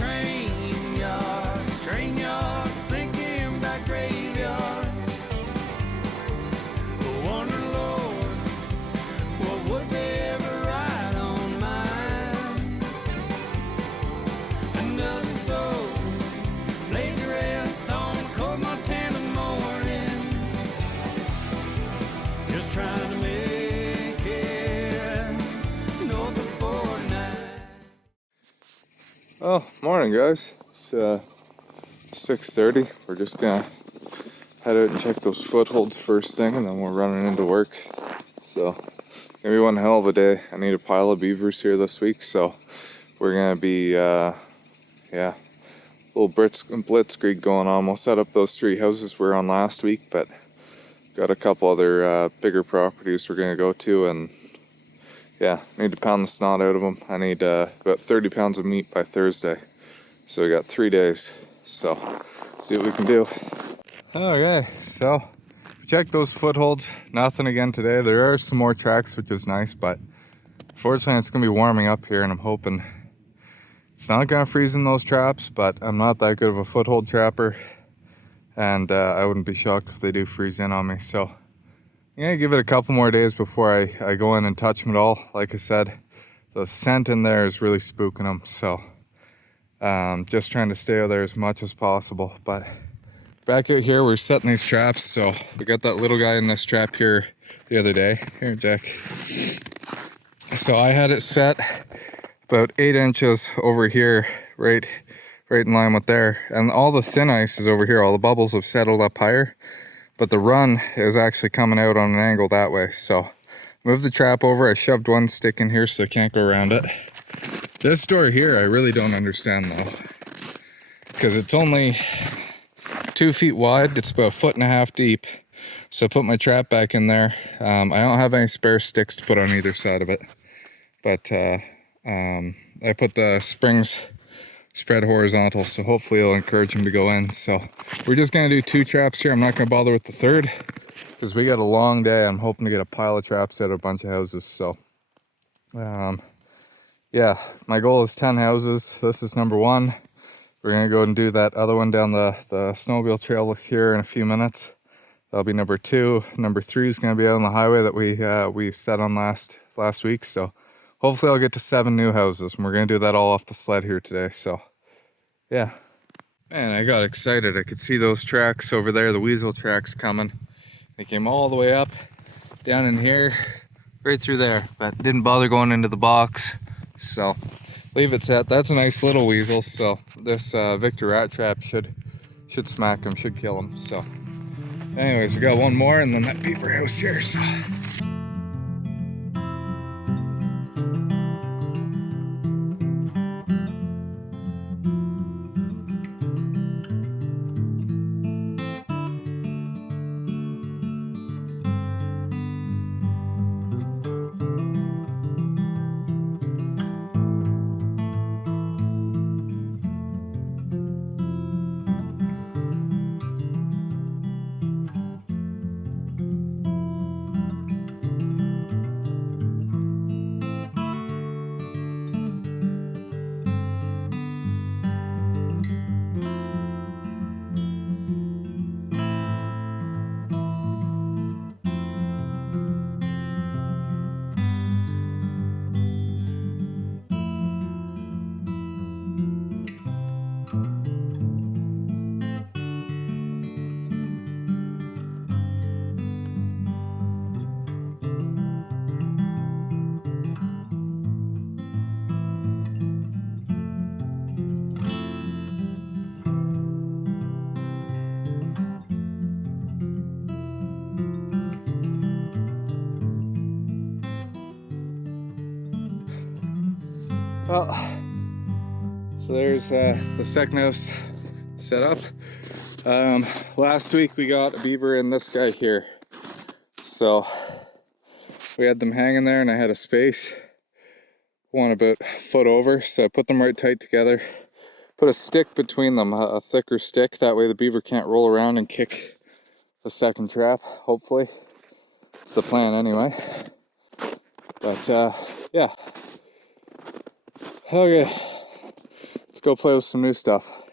train yards, thinking about graveyards. Wonder, Lord, what would they ever write on mine? Another soul laid to rest on a cold Montana morning, just trying to make it north of 49. Oh, morning guys. It's 6:30. We're just gonna head out and check those footholds first thing, and then we're running into work. So, gonna be one hell of a day. I need a pile of beavers here this week, so we're gonna be, a little blitzkrieg going on. We'll set up those 3 houses we were on last week, but got a couple other bigger properties we're gonna go to, and yeah, need to pound the snot out of them. I need about 30 pounds of meat by Thursday. So we got 3 days. So, see what we can do. Okay, so check those footholds. Nothing again today. There are some more tracks, which is nice, but fortunately it's going to be warming up here, and I'm hoping it's not going to freeze in those traps, but I'm not that good of a foothold trapper, and I wouldn't be shocked if they do freeze in on me. So I'm going to give it a couple more days before I go in and touch them at all. Like I said, the scent in there is really spooking them, so just trying to stay out there as much as possible. But back out here, we're setting these traps. So we got that little guy in this trap here the other day. Here, Jack. So I had it set about 8 inches over here, right in line with there. And all the thin ice is over here. All the bubbles have settled up higher, but the run is actually coming out on an angle that way. So moved the trap over. I shoved one stick in here so I can't go around it. This door here, I really don't understand though, because it's only 2 feet wide. It's about 1.5 feet deep. So I put my trap back in there. I don't have any spare sticks to put on either side of it, but I put the springs spread horizontal, so hopefully it'll encourage them to go in. So we're just gonna do 2 traps here. I'm not gonna bother with the third because we got a long day. I'm hoping to get a pile of traps out of a bunch of houses. So yeah, my goal is 10 houses. This is number 1. We're gonna go and do that other one down the snowmobile trail here in a few minutes. That'll be number 2. Number 3 is gonna be out on the highway that we set on last week. So hopefully I'll get to 7 new houses, and we're gonna do that all off the sled here today. So yeah, man, I got excited. I could see those tracks over there, the weasel tracks coming. They came all the way up down in here, right through there, but didn't bother going into the box. So leave it set. That's a nice little weasel. So this Victor rat trap should smack him, should kill him. So anyways, we got one more, and then that beaver house here. So well, so there's the second house set up. Last week we got a beaver and this guy here. So we had them hanging there, and I had a space, one about a foot over, so I put them right tight together. Put a stick between them, a thicker stick, that way the beaver can't roll around and kick the second trap, hopefully. It's the plan anyway. But yeah. Okay. Let's let's go play with some new stuff.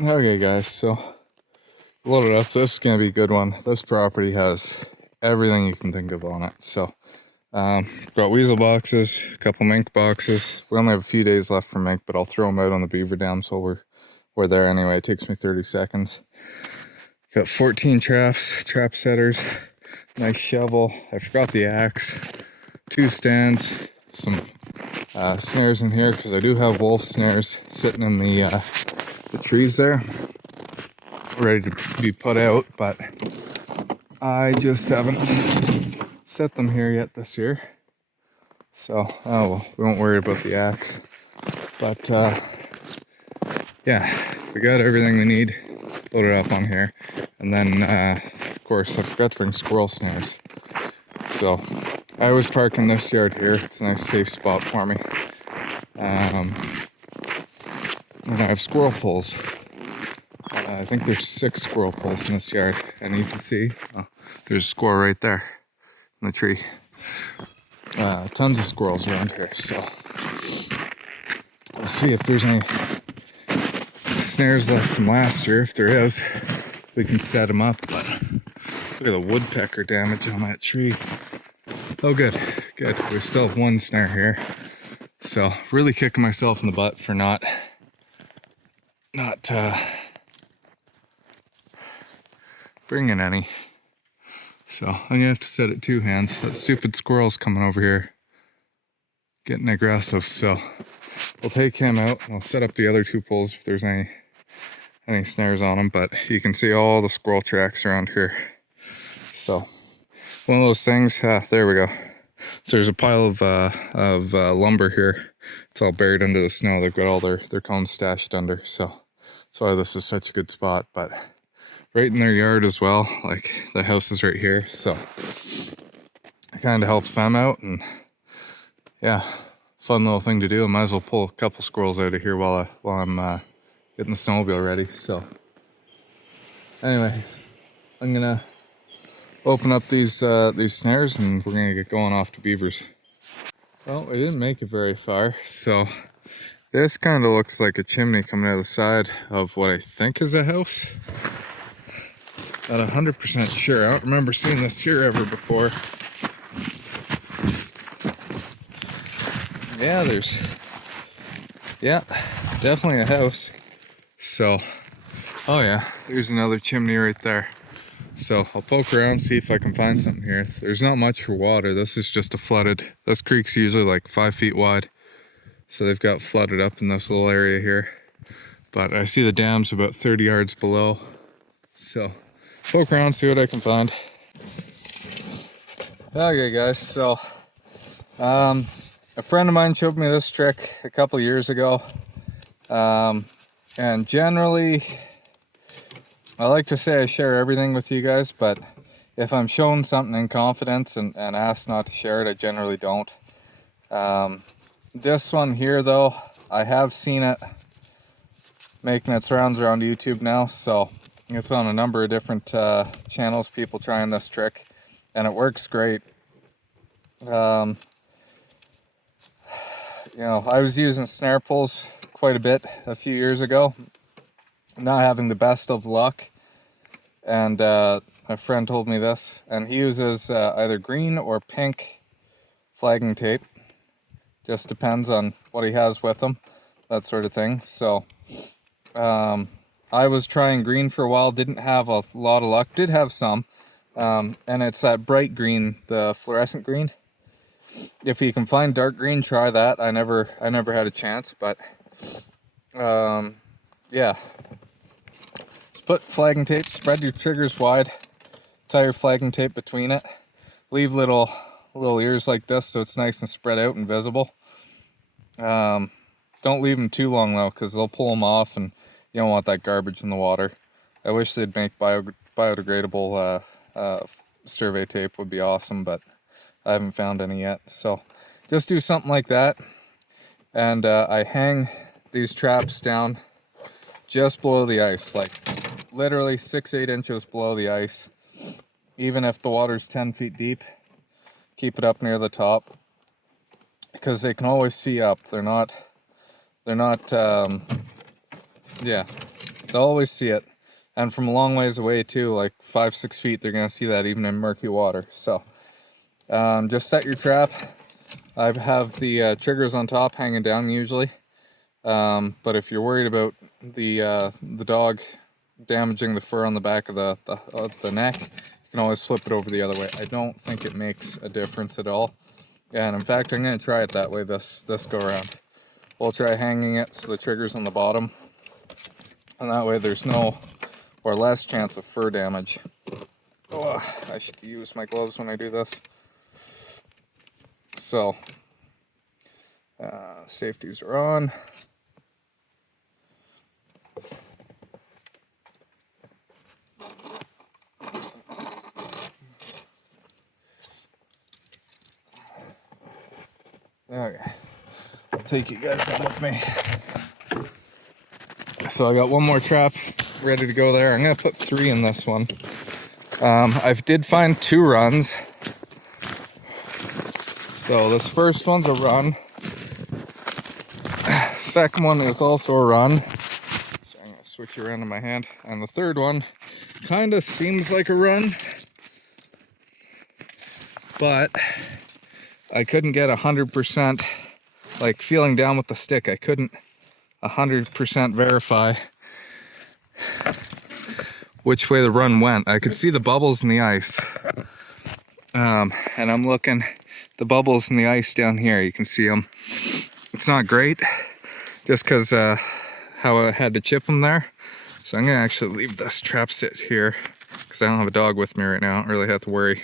Okay guys, so loaded up. This is gonna be a good one. This property has everything you can think of on it. So brought weasel boxes, a couple mink boxes. We only have a few days left for mink, but I'll throw them out on the beaver dam, so we're there anyway. It takes me 30 seconds. Got 14 trap setters, nice shovel. I forgot the axe, 2 stands, some snares in here because I do have wolf snares sitting in the trees there, ready to be put out, but I just haven't set them here yet this year. So, oh well, we won't worry about the axe. But yeah, we got everything we need loaded up on here. And then, of course, I forgot to bring squirrel snares. So, I always park in this yard here. It's a nice safe spot for me. And I have squirrel poles. I think there's 6 squirrel poles in this yard. And you can see, there's a squirrel right there in the tree. Tons of squirrels around here. So, we'll see if there's any snares left from last year. If there is, we can set them up. But look at the woodpecker damage on that tree. Oh, good. We still have 1 snare here. So, really kicking myself in the butt for not bringing any. So, I'm gonna have to set it 2 hands. That stupid squirrel's coming over here, getting aggressive. So, we'll take him out and I'll set up the other 2 poles if there's any snares on them. But you can see all the squirrel tracks around here. So, one of those things. There we go. So there's a pile of lumber here. It's all buried under the snow. They've got all their cones stashed under. So that's why this is such a good spot. But right in their yard as well. Like the house is right here. So it kind of helps them out. And yeah, fun little thing to do. I might as well pull a couple squirrels out of here while I'm getting the snowmobile ready. So anyway, I'm gonna open up these snares and we're gonna get going off to Beavers. Well, we didn't make it very far, so this kind of looks like a chimney coming out of the side of what I think is a house. Not 100% sure. I don't remember seeing this here ever before. Yeah, definitely a house. So, oh yeah, there's another chimney right there. So I'll poke around, see if I can find something here. There's not much for water. This is just a flooded. This creek's usually like 5 feet wide. So they've got flooded up in this little area here. But I see the dam's about 30 yards below. So poke around, see what I can find. Okay guys, so a friend of mine showed me this trick a couple years ago. And generally, I like to say I share everything with you guys, but if I'm shown something in confidence and asked not to share it, I generally don't. This one here, though, I have seen it making its rounds around YouTube now, so it's on a number of different channels, people trying this trick, and it works great. You know, I was using snare pulls quite a bit a few years ago, not having the best of luck, and a friend told me this, and he uses either green or pink flagging tape. Just depends on what he has with him, that sort of thing. So I was trying green for a while, didn't have a lot of luck, did have some, and it's that bright green, the fluorescent green. If you can find dark green, try that. I never had a chance, but yeah. Put flagging tape, spread your triggers wide, tie your flagging tape between it, leave little ears like this so it's nice and spread out and visible. Don't leave them too long though, because they'll pull them off and you don't want that garbage in the water. I wish they'd make biodegradable survey tape, would be awesome, but I haven't found any yet. So just do something like that, and I hang these traps down just below the ice, like literally 6-8 inches below the ice. Even if the water's 10 feet deep, keep it up near the top, because they can always see up. They're not They're not, yeah, they'll always see it. And from a long ways away too, like 5-6 feet, they're gonna see that even in murky water. So just set your trap. I have the triggers on top hanging down usually. But if you're worried about the dog damaging the fur on the back of the neck, you can always flip it over the other way. I don't think it makes a difference at all. And in fact, I'm going to try it that way this go around. We'll try hanging it so the trigger's on the bottom. And that way there's no or less chance of fur damage. Oh, I should use my gloves when I do this. So, safeties are on. Okay, I'll take you guys on with me. So I got one more trap ready to go there. I'm gonna put 3 in this one. I did find 2 runs. So this first one's a run. Second one is also a run. So I'm gonna switch around in my hand. And the third one kind of seems like a run, but I couldn't get 100%, like feeling down with the stick, I couldn't 100% verify which way the run went. I could see the bubbles in the ice. And I'm looking, the bubbles in the ice down here, you can see them. It's not great, just because how I had to chip them there. So I'm gonna actually leave this trap sit here, because I don't have a dog with me right now. I don't really have to worry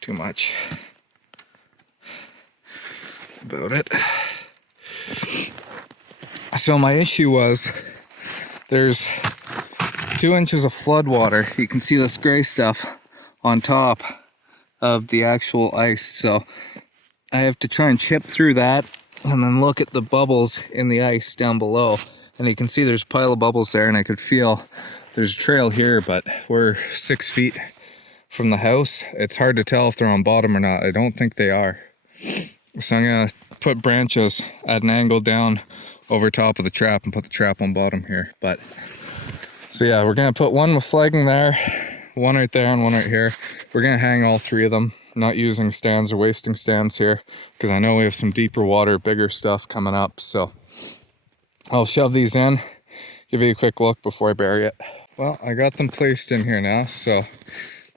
too much about it. So my issue was there's 2 inches of flood water. You can see this gray stuff on top of the actual ice. So I have to try and chip through that and then look at the bubbles in the ice down below. And you can see there's a pile of bubbles there, and I could feel there's a trail here, but we're 6 feet from the house. It's hard to tell if they're on bottom or not. I don't think they are. So I'm gonna put branches at an angle down over top of the trap and put the trap on bottom here. But so yeah, we're gonna put one with flagging there, one right there, and one right here. We're gonna hang all 3 of them, not using stands or wasting stands here, because I know we have some deeper water, bigger stuff coming up. So I'll shove these in, give you a quick look before I bury it. Well, I got them placed in here now. So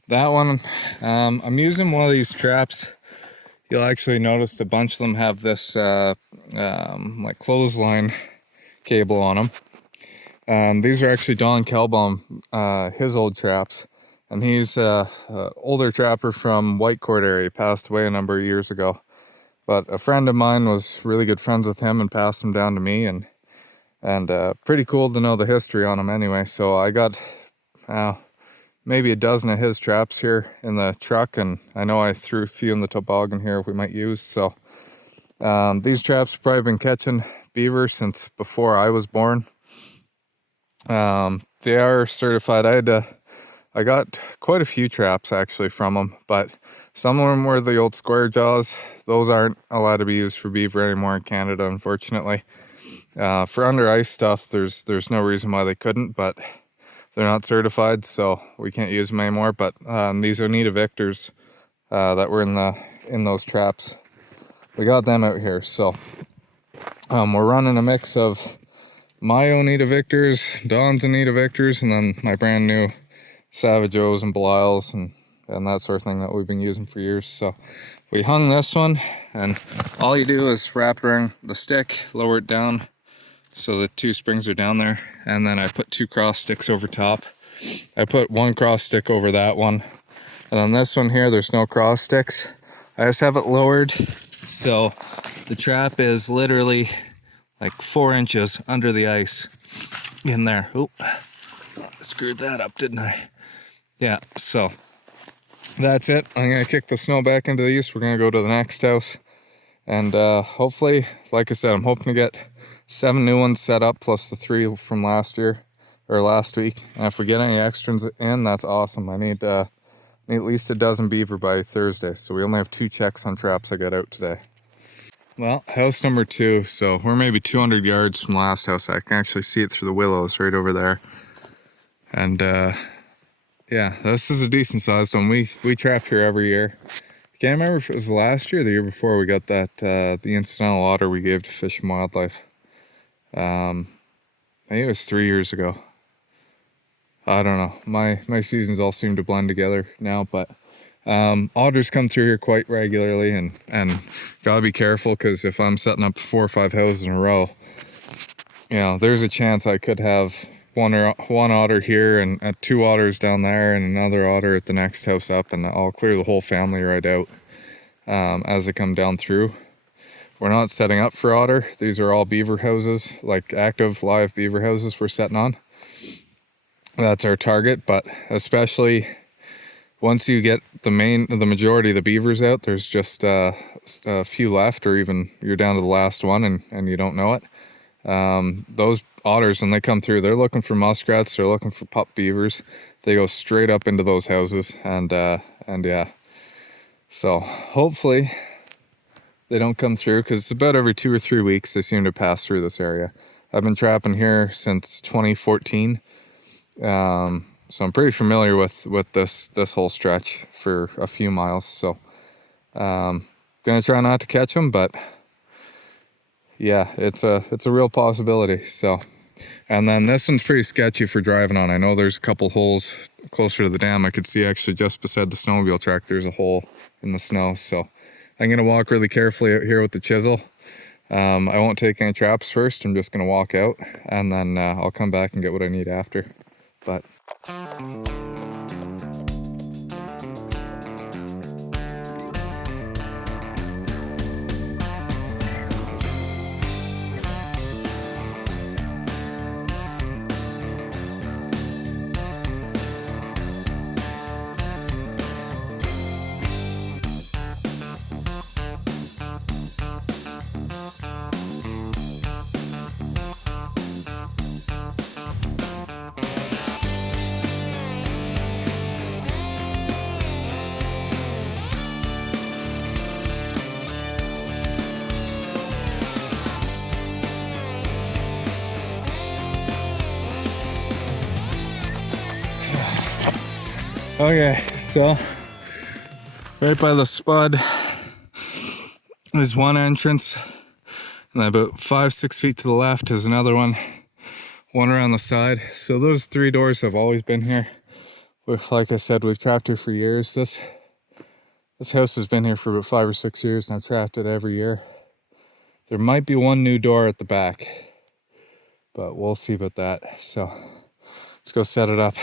that one, I'm using one of these traps. You'll actually notice a bunch of them have this like clothesline cable on them. These are actually Don Kelbaum, his old traps. And he's an older trapper from Whitecourt area. He passed away a number of years ago. But a friend of mine was really good friends with him and passed them down to me. And pretty cool to know the history on them anyway. So I got maybe a dozen of his traps here in the truck, and I know I threw a few in the toboggan here we might use. So these traps have probably been catching beaver since before I was born. They are certified. I got quite a few traps actually from them, but some of them were the old square jaws. Those aren't allowed to be used for beaver anymore in Canada, unfortunately. For under ice stuff, there's no reason why they couldn't, but they're not certified, so we can't use them anymore. But these Oneida Victors that were in those traps, we got them out here. So we're running a mix of my Oneida Victors, Don's Oneida Victors, and then my brand new Savage O's and Belials and that sort of thing that we've been using for years. So we hung this one, and all you do is wrap around the stick, lower it down so the 2 springs are down there, and then I put 2 cross sticks over top. I put 1 cross stick over that one, and on this one here there's no cross sticks. I just have it lowered so the trap is literally like 4 inches under the ice in there. Oop, screwed that up, didn't I? Yeah, so that's it. I'm gonna kick the snow back into these. We're gonna go to the next house, and hopefully, like I said, I'm hoping to get 7 new ones set up plus the 3 from last year or last week. And if we get any extras in, that's awesome. I need at least a dozen beaver by Thursday, so we only have 2 checks on traps I got out today. Well, house number 2. So we're maybe 200 yards from the last house. I can actually see it through the willows right over there. And yeah, this is a decent sized one. We trap here every year. I can't remember if it was last year or the year before we got that the incidental otter we gave to Fish and Wildlife. I think it was 3 years ago. I don't know. My seasons all seem to blend together now, but otters come through here quite regularly, and gotta be careful, because if I'm setting up 4 or 5 houses in a row, you know, there's a chance I could have one otter here and 2 otters down there and another otter at the next house up, and I'll clear the whole family right out as they come down through. We're not setting up for otter. These are all beaver houses, like active live beaver houses we're setting on. That's our target, but especially once you get the majority of the beavers out, there's just a few left, or even you're down to the last one and you don't know it. Those otters, when they come through, they're looking for muskrats, they're looking for pup beavers. They go straight up into those houses, and yeah. So hopefully they don't come through, because it's about every 2 or 3 weeks they seem to pass through this area. I've been trapping here since 2014. So I'm pretty familiar with this whole stretch for a few miles. So gonna try not to catch them, but yeah, it's a real possibility. So, and then this one's pretty sketchy for driving on. I know there's a couple holes closer to the dam. I could see actually just beside the snowmobile track there's a hole in the snow. So I'm gonna walk really carefully out here with the chisel. I won't take any traps first. I'm just gonna walk out, and then I'll come back and get what I need after. But okay, so right by the spud there's one entrance, and then about 5-6 feet to the left is another one around the side. So those 3 doors have always been here. Like I said, we've trapped here for years. This house has been here for about 5 or 6 years, and I've trapped it every year. There might be one new door at the back, but we'll see about that. So let's go set it up.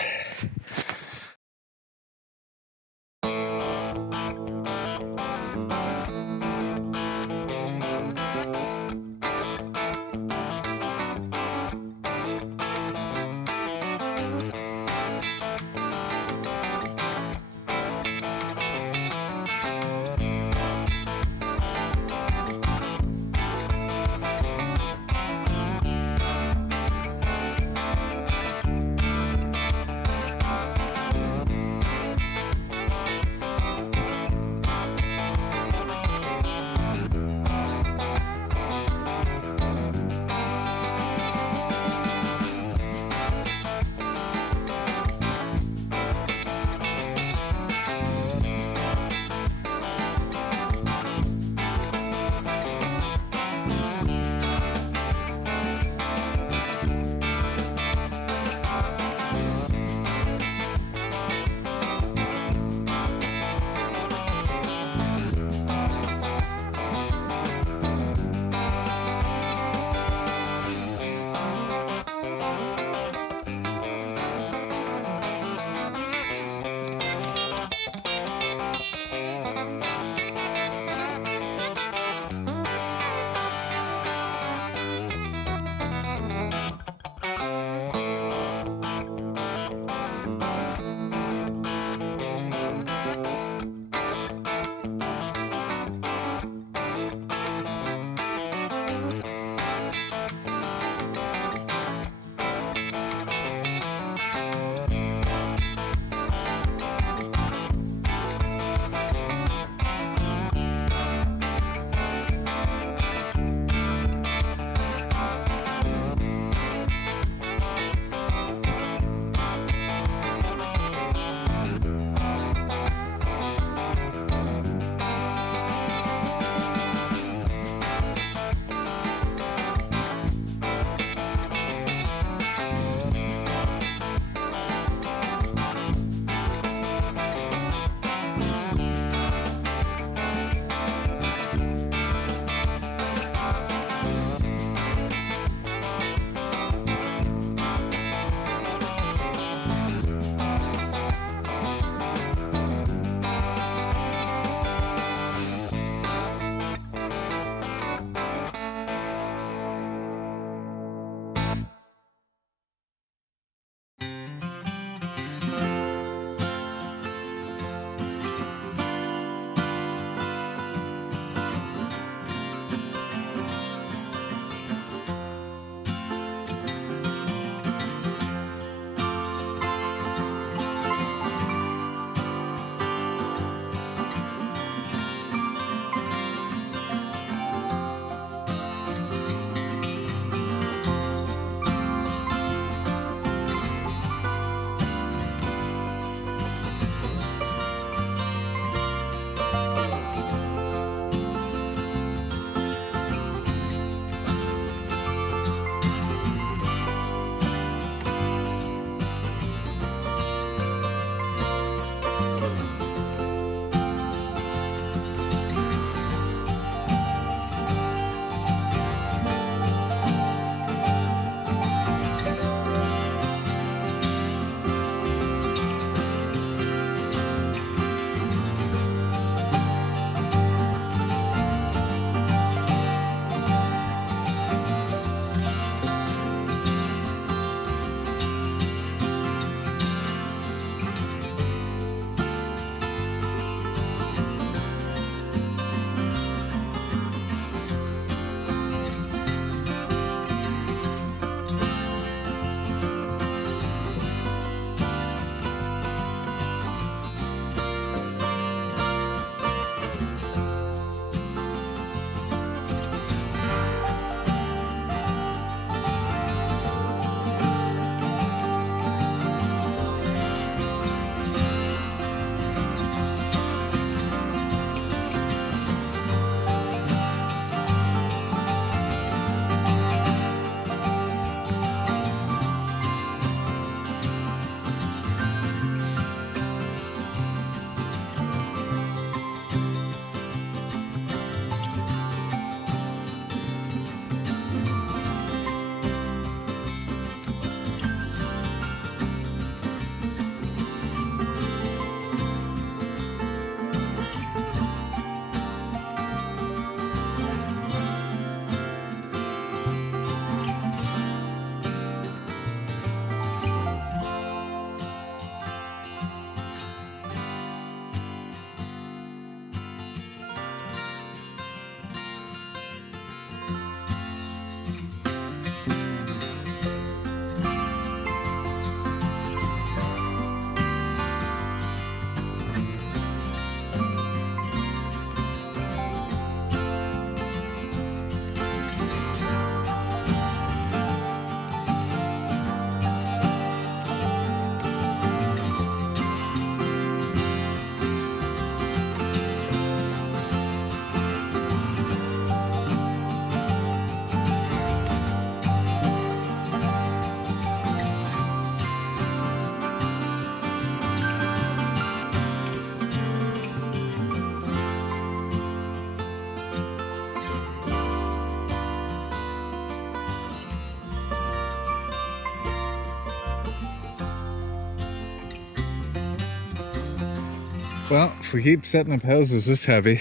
Well, if we keep setting up houses this heavy,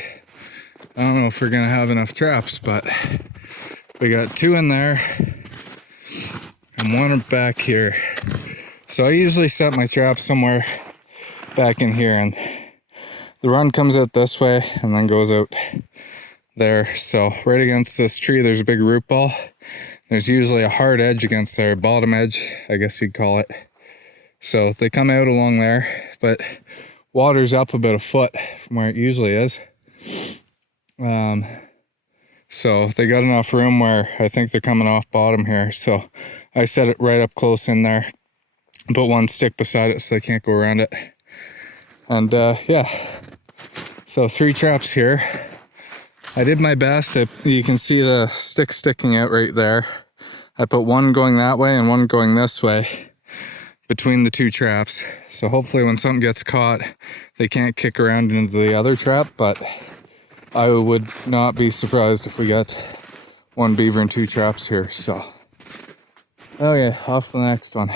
I don't know if we're gonna have enough traps, but we got 2 in there and 1 back here. So I usually set my traps somewhere back in here, and the run comes out this way and then goes out there. So right against this tree, there's a big root ball. There's usually a hard edge against their bottom edge, I guess you'd call it. So they come out along there, but water's up about a foot from where it usually is. So they got enough room where I think they're coming off bottom here. So I set it right up close in there, put 1 stick beside it so they can't go around it. And yeah, so 3 traps here. I did my best. You can see the stick sticking out right there. I put 1 going that way and 1 going this way between the 2 traps. So hopefully when something gets caught, they can't kick around into the other trap, but I would not be surprised if we got 1 beaver and 2 traps here. So, okay, off to the next one.